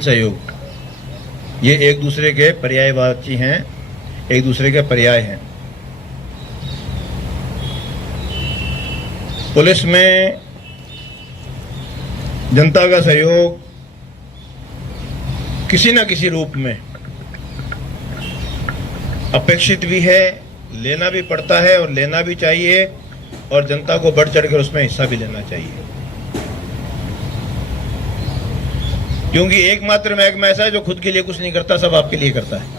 सहयोग, ये एक दूसरे के पर्यायवाची हैं, एक दूसरे के पर्याय हैं। पुलिस में जनता का सहयोग किसी न किसी रूप में अपेक्षित भी है, लेना भी पड़ता है और लेना भी चाहिए, और जनता को बढ़ चढ़कर उसमें हिस्सा भी लेना चाहिए। क्योंकि एकमात्र महकमा ऐसा है जो खुद के लिए कुछ नहीं करता, सब आपके लिए करता है।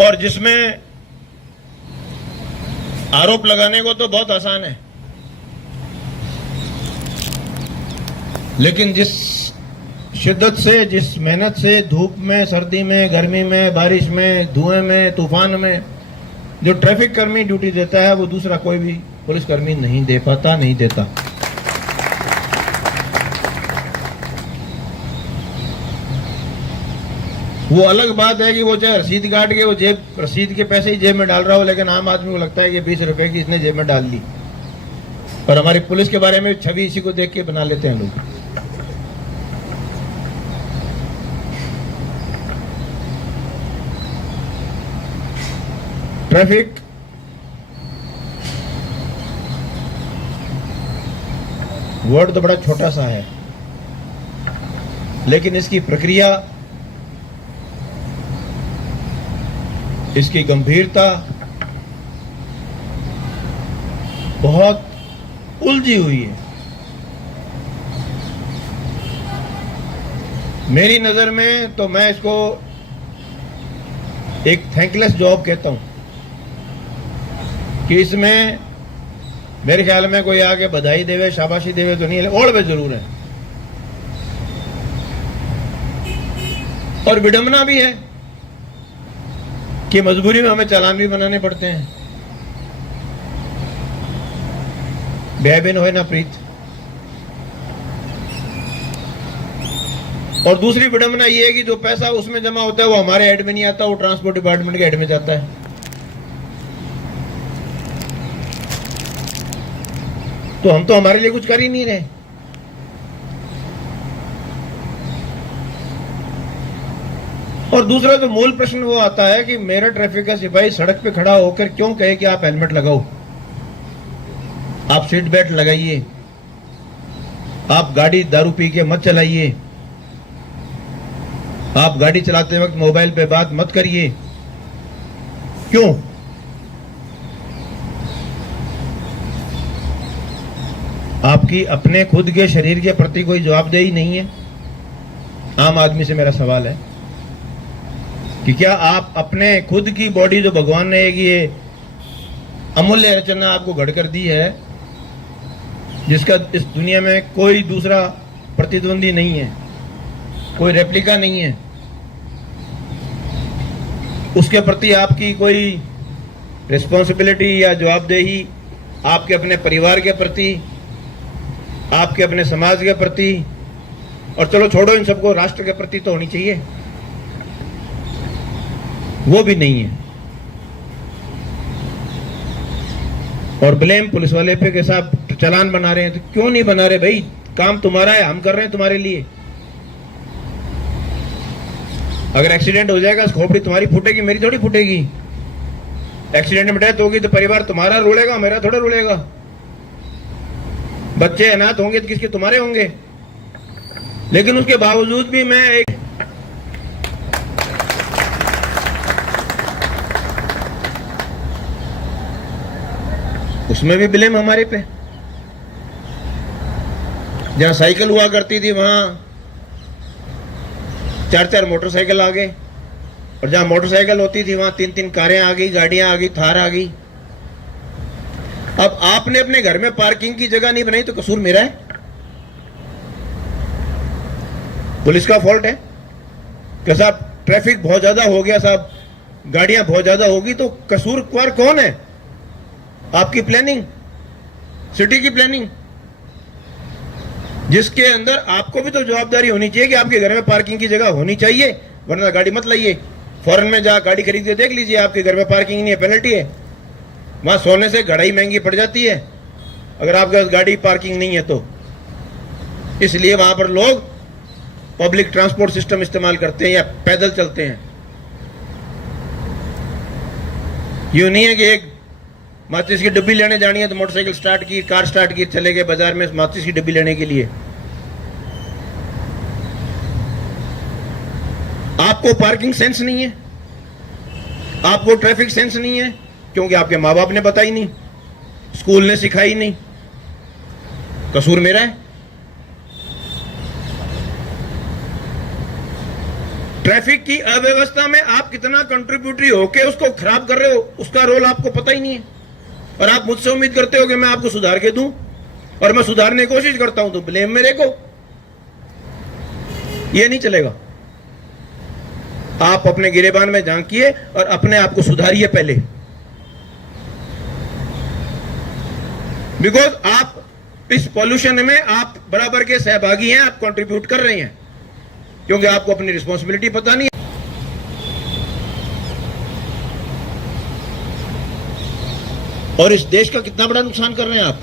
और जिसमें आरोप लगाने को तो बहुत आसान है, लेकिन जिस शिद्दत से, जिस मेहनत से, धूप में, सर्दी में, गर्मी में, बारिश में, धुएं में, तूफान में जो ट्रैफिक कर्मी ड्यूटी देता है, वो दूसरा कोई भी पुलिसकर्मी नहीं दे पाता, नहीं देता। वो अलग बात है कि वो चाहे रसीद काट के वो रसीद के पैसे ही जेब में डाल रहा हो, लेकिन आम आदमी को लगता है कि 20 रुपए की इसने जेब में डाल ली। पर हमारी पुलिस के बारे में छवि इसी को देख के बना लेते हैं लोग। ट्रैफिक वर्ड तो बड़ा छोटा सा है, लेकिन इसकी प्रक्रिया, इसकी गंभीरता बहुत उलझी हुई है। मेरी नजर में तो मैं इसको एक थैंकलेस जॉब कहता हूं कि इसमें मेरे ख्याल में कोई आके बधाई देवे, शाबाशी देवे तो नहीं है, ओढ़ जरूर है। और विडंबना भी है कि मजबूरी में हमें चालान भी बनाने पड़ते हैं। बेबिन होए ना प्रीत। और दूसरी विडंबना यह है कि जो पैसा उसमें जमा होता है वो हमारे हेड में नहीं आता, वो ट्रांसपोर्ट डिपार्टमेंट के हेड में जाता है। तो हम तो हमारे लिए कुछ कर ही नहीं रहे। और दूसरा तो मूल प्रश्न वो आता है कि मेरा ट्रैफिक का सिपाही सड़क पे खड़ा होकर क्यों कहे कि आप हेलमेट लगाओ, आप सीट बेल्ट लगाइए, आप गाड़ी दारू पी के मत चलाइए, आप गाड़ी चलाते वक्त मोबाइल पे बात मत करिए। क्यों? आपकी अपने खुद के शरीर के प्रति कोई जवाबदेही नहीं है? आम आदमी से मेरा सवाल है कि क्या आप अपने खुद की बॉडी, जो भगवान ने एक ये अमूल्य रचना आपको गढ़कर दी है, जिसका इस दुनिया में कोई दूसरा प्रतिद्वंदी नहीं है, कोई रेप्लिका नहीं है, उसके प्रति आपकी कोई रिस्पॉन्सिबिलिटी या जवाबदेही आपके अपने परिवार के प्रति, आपके अपने समाज के प्रति, और चलो छोड़ो इन सबको, राष्ट्र के प्रति तो होनी चाहिए, वो भी नहीं है। और ब्लेम पुलिस वाले पे के साथ चालान बना रहे हैं। तो क्यों नहीं बना रहे भाई? काम तुम्हारा है, हम कर रहे हैं तुम्हारे लिए। अगर एक्सीडेंट हो जाएगा, खोपड़ी तुम्हारी फूटेगी, मेरी थोड़ी फूटेगी। एक्सीडेंट में डेथ होगी तो परिवार तुम्हारा रोलेगा, मेरा थोड़ा रोलेगा। बच्चे अनाथ होंगे तो किसके? तुम्हारे होंगे। लेकिन उसके बावजूद भी मैं एक उसमें भी ब्लेम हमारे पे। जहां साइकिल हुआ करती थी वहां 4-4 मोटरसाइकिल आ गए, और जहां मोटरसाइकिल होती थी वहां 3-3 कारें आ गई, गाड़ियां आ गई, थार आ गई। अब आपने अपने घर में पार्किंग की जगह नहीं बनाई तो कसूर मेरा है? पुलिस का फॉल्ट है कि साहब ट्रैफिक बहुत ज्यादा हो गया, साहब गाड़ियां बहुत ज्यादा होगी, तो कसूरवार कौन है? आपकी प्लानिंग, सिटी की प्लानिंग, जिसके अंदर आपको भी तो जवाबदारी होनी चाहिए कि आपके घर में पार्किंग की जगह होनी चाहिए, वरना गाड़ी मत लाइए। फॉरेन में जा गाड़ी खरीद के देख लीजिए, आपके घर में पार्किंग नहीं है, पेनल्टी है। वहां सोने से घड़ाई महंगी पड़ जाती है अगर आपके पास गाड़ी पार्किंग नहीं है तो। इसलिए वहां पर लोग पब्लिक ट्रांसपोर्ट सिस्टम इस्तेमाल करते हैं या पैदल चलते हैं। यूं नहीं है कि एक माचिस की डब्बी लेने जानी है तो मोटरसाइकिल स्टार्ट की, कार स्टार्ट की, चले गए बाजार में माचिस की डब्बी लेने के लिए। आपको पार्किंग सेंस नहीं है, आपको ट्रैफिक सेंस नहीं है, क्योंकि आपके माँ बाप ने बताई नहीं, स्कूल ने सिखाई नहीं। कसूर मेरा है? ट्रैफिक की अव्यवस्था में आप कितना कंट्रीब्यूटरी होके उसको खराब कर रहे हो, उसका रोल आपको पता ही नहीं है। और आप मुझसे उम्मीद करते हो कि मैं आपको सुधार के दूं, और मैं सुधारने की कोशिश करता हूं तो ब्लेम मेरे को। यह नहीं चलेगा। आप अपने गिरेबान में झांकिए और अपने आप को सुधारिए पहले, बिकॉज आप इस पॉल्यूशन में आप बराबर के सहभागी हैं, आप कंट्रीब्यूट कर रहे हैं, क्योंकि आपको अपनी रिस्पॉन्सिबिलिटी पता नहीं है। और इस देश का कितना बड़ा नुकसान कर रहे हैं आप।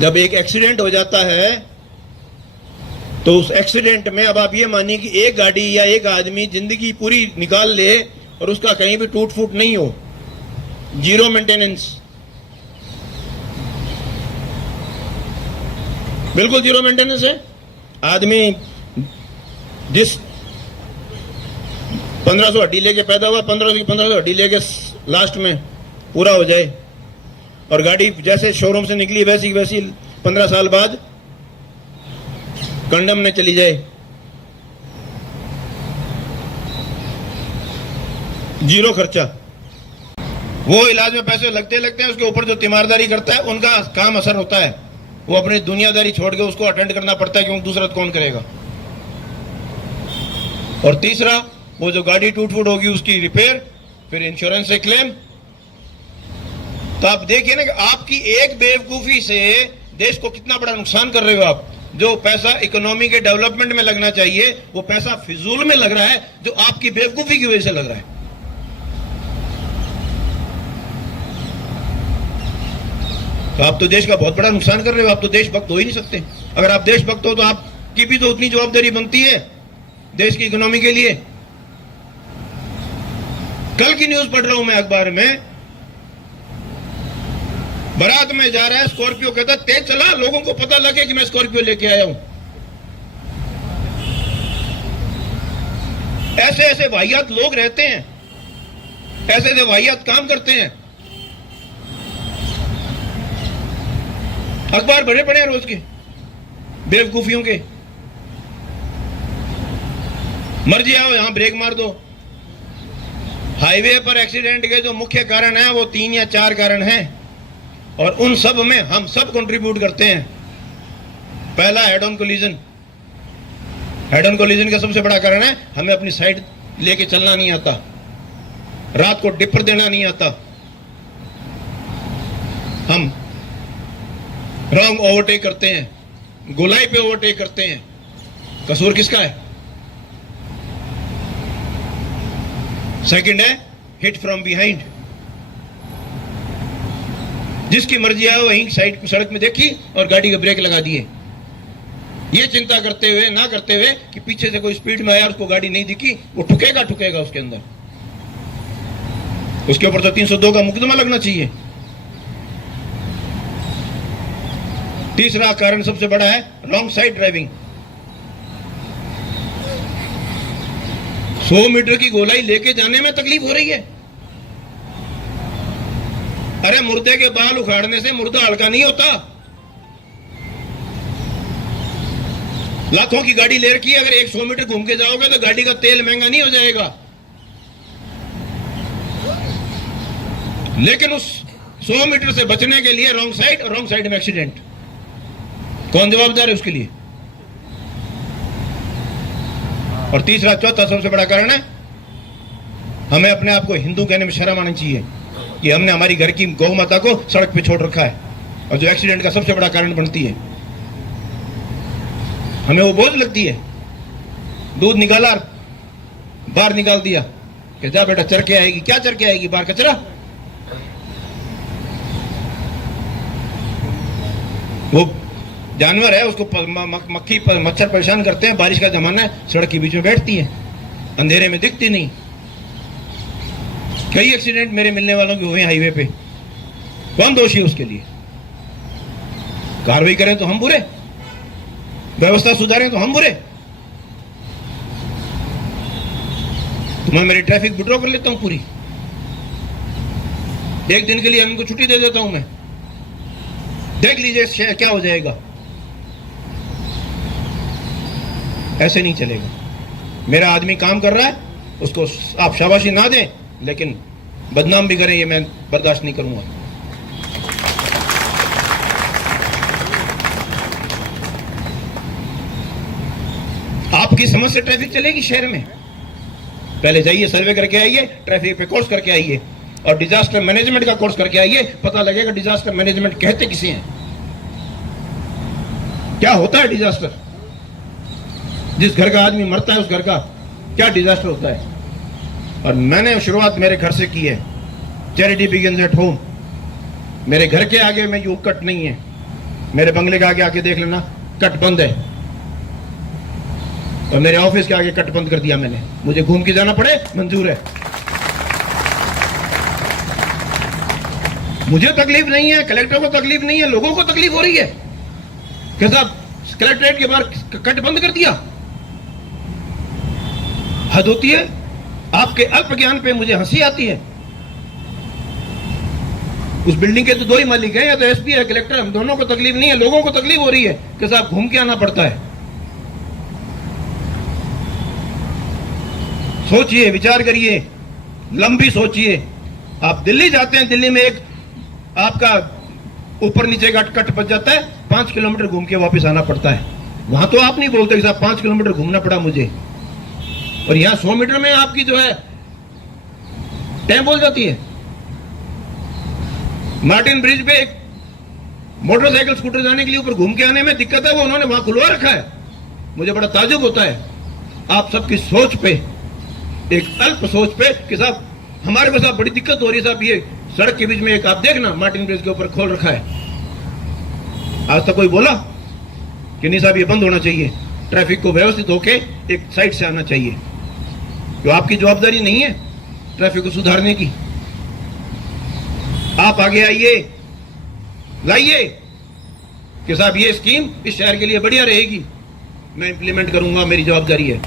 जब एक एक्सीडेंट हो जाता है तो उस एक्सीडेंट में अब आप ये मानिए कि एक गाड़ी या एक आदमी जिंदगी पूरी निकाल ले और उसका कहीं भी टूट फूट नहीं हो, जीरो मेंटेनेंस, बिल्कुल जीरो मेंटेनेंस है। आदमी जिस 1500 हड्डी लेके पैदा हुआ, 1500 हड्डी लेके लास्ट में पूरा हो जाए, और गाड़ी जैसे शोरूम से निकली वैसी वैसी 15 साल बाद कंडम में चली जाए, जीरो खर्चा। वो इलाज में पैसे लगते लगते हैं, उसके ऊपर जो तीमारदारी करता है उनका काम असर होता है। वो अपनी दुनियादारी छोड़ के उसको अटेंड करना पड़ता है, क्योंकि दूसरा कौन करेगा। और तीसरा, वो जो गाड़ी टूट फूट होगी उसकी रिपेयर, फिर इंश्योरेंस से क्लेम। तो आप देखिए ना कि आपकी एक बेवकूफी से देश को कितना बड़ा नुकसान कर रहे हो आप। जो पैसा इकोनॉमी के डेवलपमेंट में लगना चाहिए वो पैसा फिजूल में लग रहा है, जो आपकी बेवकूफी की वजह से लग रहा है। तो आप तो देश का बहुत बड़ा नुकसान कर रहे हो। आप तो देशभक्त हो ही नहीं सकते। अगर आप देशभक्त हो तो आपकी भी तो उतनी जवाबदारी बनती है देश की इकोनॉमी के लिए। कल की न्यूज पढ़ रहा हूं मैं अखबार में, बारात में जा रहा है स्कॉर्पियो, कहता तेज चला, लोगों को पता लगे कि मैं स्कॉर्पियो लेके आया हूं। ऐसे ऐसे वाहियात लोग रहते हैं, ऐसे ऐसे वाहियात काम करते हैं। अखबार भरे पड़े हैं रोज के बेवकूफियों के। मर्जी आओ यहां ब्रेक मार दो। हाईवे पर एक्सीडेंट के जो मुख्य कारण है वो 3 या 4 कारण हैं, और उन सब में हम सब कंट्रीब्यूट करते हैं। पहला, head on collision. Head on collision का सबसे बड़ा कारण है हमें अपनी साइड लेके चलना नहीं आता, रात को डिपर देना नहीं आता, हम रॉन्ग ओवरटेक करते हैं, गोलाई पे ओवरटेक करते हैं। कसूर किसका है? सेकंड है हिट फ्रॉम बिहाइंड। जिसकी मर्जी आए वहीं साइड सड़क में देखी और गाड़ी के ब्रेक लगा दिए, ये चिंता करते हुए ना करते हुए कि पीछे से कोई स्पीड में आया, उसको गाड़ी नहीं दिखी, वो ठुकेगा ठुकेगा उसके अंदर, उसके ऊपर तो 302 का मुकदमा लगना चाहिए। तीसरा कारण सबसे बड़ा है रॉन्ग साइड ड्राइविंग। 100 मीटर की गोलाई लेके जाने में तकलीफ हो रही है। अरे मुर्दे के बाल उखाड़ने से मुर्दा हल्का नहीं होता। लाखों की गाड़ी ले रखी है, अगर 100 मीटर घूम के जाओगे तो गाड़ी का तेल महंगा नहीं हो जाएगा। लेकिन उस 100 मीटर से बचने के लिए रॉन्ग साइड, और रॉन्ग साइड में एक्सीडेंट, कौन जवाबदार है उसके लिए? और तीसरा चौथा सबसे बड़ा कारण है हमें अपने आप को हिंदू कहने में शर्म आनी चाहिए कि हमने हमारी घर की गौ माता को सड़क पे छोड़ रखा है, और जो एक्सीडेंट का सबसे बड़ा कारण बनती है। हमें वो बोझ लगती है, दूध निकाला बाहर निकाल दिया कि जा बेटा चर के आएगी। क्या चर के आएगी? बाहर कचरा। वो जानवर है, उसको मक्खी मच्छर परेशान करते हैं, बारिश का जमाना है, सड़क के बीच में बैठती है, अंधेरे में दिखती नहीं। कई एक्सीडेंट मेरे मिलने वालों के हुए हाईवे पे। कौन दोषी है उसके लिए? कार्रवाई करें तो हम बुरे, व्यवस्था सुधारें तो हम बुरे। तो मैं मेरी ट्रैफिक विड्रॉ कर लेता हूं पूरी, एक दिन के लिए इनको छुट्टी दे देता हूं मैं, देख लीजिए क्या हो जाएगा। ऐसे नहीं चलेगा। मेरा आदमी काम कर रहा है, उसको आप शाबाशी ना दें, लेकिन बदनाम भी करें, ये मैं बर्दाश्त नहीं करूंगा। आपकी समझ से ट्रैफिक चलेगी शहर में? पहले जाइए, सर्वे करके आइए, ट्रैफिक पे कोर्स करके आइए, और डिजास्टर मैनेजमेंट का कोर्स करके आइए। पता लगेगा डिजास्टर मैनेजमेंट कहते किसे हैं, क्या होता है डिजास्टर। जिस घर का आदमी मरता है उस घर का क्या डिजास्टर होता है। और मैंने शुरुआत मेरे घर से की है। Charity begins at home. मेरे घर के आगे में यूं कट नहीं है, मेरे बंगले के आगे आके देख लेना, कट बंद है। और मेरे ऑफिस के आगे कट बंद कर दिया मैंने, मुझे घूम के जाना पड़े मंजूर है। मुझे तकलीफ नहीं है, कलेक्टर को तकलीफ नहीं है, लोगों को तकलीफ हो रही है कि साहब कलेक्ट्रेट के बाहर कट बंद कर दिया। हद होती है। आपके अल्प ज्ञान पे मुझे हंसी आती है। उस बिल्डिंग के तो दो ही मालिक हैं, या तो एसपी है कलेक्टर, हम दोनों को तकलीफ नहीं है, लोगों को तकलीफ हो रही है कि साहब घूम के आना पड़ता है। सोचिए, विचार करिए, लंबी सोचिए। आप दिल्ली जाते हैं, दिल्ली में एक आपका ऊपर नीचे का कट बच जाता है, 5 किलोमीटर घूम के वापस आना पड़ता है। वहां तो आप नहीं बोलते कि साहब 5 किलोमीटर घूमना पड़ा मुझे। और यहां 100 मीटर में आपकी जो है टाइम बोल जाती है। मार्टिन ब्रिज पे एक मोटरसाइकिल स्कूटर जाने के लिए ऊपर घूम के आने में दिक्कत है, वो उन्होंने वहां खुलवा रखा है। मुझे बड़ा ताज्जुब होता है आप सबकी सोच पे, एक अल्प सोच पे कि साहब हमारे को साहब बड़ी दिक्कत हो रही है साहब, ये सड़क के बीच में एक आप देखना मार्टिन ब्रिज के ऊपर खोल रखा है। आज तक कोई बोला कि नहीं साहब ये बंद होना चाहिए, ट्रैफिक को व्यवस्थित होके एक साइड से आना चाहिए। तो आपकी जवाबदारी नहीं है ट्रैफिक को सुधारने की? आप आगे आइए, लाइए कि साहब ये स्कीम इस शहर के लिए बढ़िया रहेगी, मैं इंप्लीमेंट करूंगा, मेरी जवाबदारी है।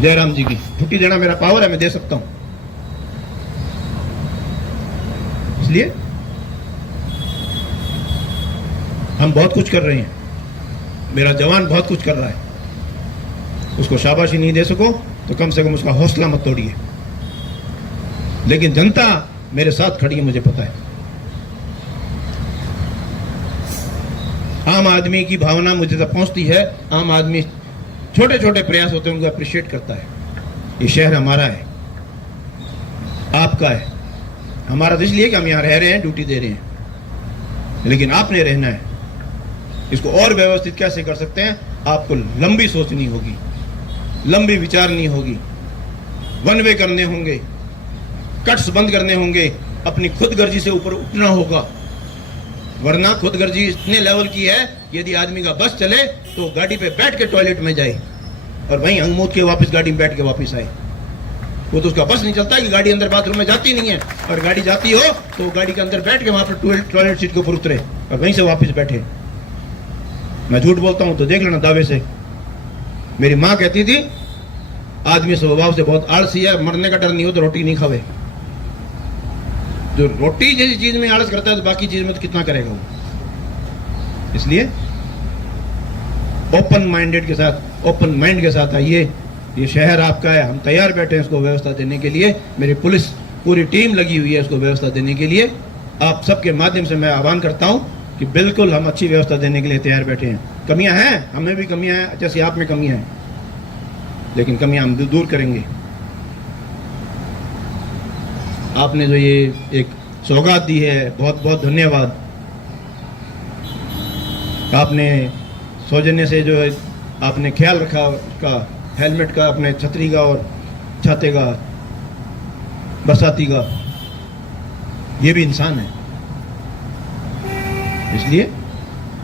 जयराम जी की छुट्टी देना मेरा पावर है, मैं दे सकता हूं। इसलिए हम बहुत कुछ कर रहे हैं, मेरा जवान बहुत कुछ कर रहा है। उसको शाबाशी नहीं दे सको तो कम से कम उसका हौसला मत तोड़िए। लेकिन जनता मेरे साथ खड़ी है, मुझे पता है। आम आदमी की भावना मुझे तक पहुंचती है। आम आदमी छोटे छोटे प्रयास होते हैं, उनको अप्रिशिएट करता है। ये शहर हमारा है, आपका है। हमारा तो इसलिए कि हम यहां रह रहे हैं, ड्यूटी दे रहे हैं, लेकिन आपने रहना है। इसको और व्यवस्थित कैसे कर सकते हैं? आपको लंबी सोचनी होगी, लंबी विचारनी होगी, वन वे करने होंगे, कट्स बंद करने होंगे, अपनी खुदगर्जी से ऊपर उठना होगा। वरना खुदगर्जी इतने लेवल की है, यदि आदमी का बस चले तो गाड़ी पे बैठ के टॉयलेट में जाए और वहीं अंग मूत के वापस गाड़ी में बैठ के वापस आए। वो तो उसका बस नहीं चलता कि गाड़ी अंदर बाथरूम में जाती नहीं है, और गाड़ी जाती हो तो गाड़ी के अंदर बैठ के वहां पर टॉयलेट सीट के ऊपर उतरे और वहीं से वापस बैठे। मैं झूठ बोलता हूं तो देख लेना दावे से। मेरी मां कहती थी आदमी स्वभाव से बहुत आलसी है, मरने का डर नहीं हो तो रोटी नहीं खावे। जो रोटी जैसी चीज में आलस करता है तो बाकी चीज में तो कितना करेगा वो। इसलिए ओपन माइंडेड के साथ, ओपन माइंड के साथ आइए। ये शहर आपका है, हम तैयार बैठे हैं इसको व्यवस्था देने के लिए। मेरी पुलिस पूरी टीम लगी हुई है इसको व्यवस्था देने के लिए। आप सबके माध्यम से मैं आह्वान करता हूं कि बिल्कुल हम अच्छी व्यवस्था देने के लिए तैयार बैठे हैं। कमियां हैं, हमें भी कमियां हैं, जैसे आप में कमियां हैं, लेकिन कमियां हम दूर करेंगे। आपने जो ये एक सौगात दी है, बहुत बहुत धन्यवाद। आपने सौजन्य से जो आपने ख्याल रखा उसका, हेलमेट का, अपने छतरी का और छाते का, बरसाती का, ये भी इंसान है। इसलिए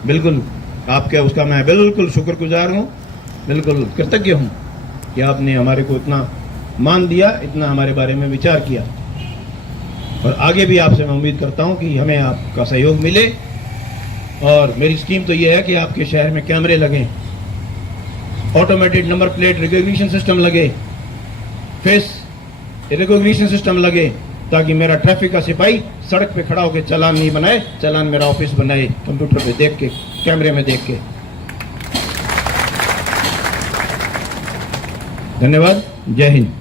बिल्कुल आपके उसका मैं बिल्कुल शुक्रगुजार हूँ, बिल्कुल कृतज्ञ हूँ कि आपने हमारे को इतना मान दिया, इतना हमारे बारे में विचार किया। और आगे भी आपसे मैं उम्मीद करता हूँ कि हमें आपका सहयोग मिले। और मेरी स्कीम तो ये है कि आपके शहर में कैमरे लगें, automated number plate recognition system लगे, फेस रिकॉग्निशन सिस्टम लगे, ताकि मेरा ट्रैफिक का सिपाही सड़क पे खड़ा होकर चालान नहीं बनाए, चालान मेरा ऑफिस बनाए कंप्यूटर पे देख के, कैमरे में देख के। धन्यवाद। जय हिंद।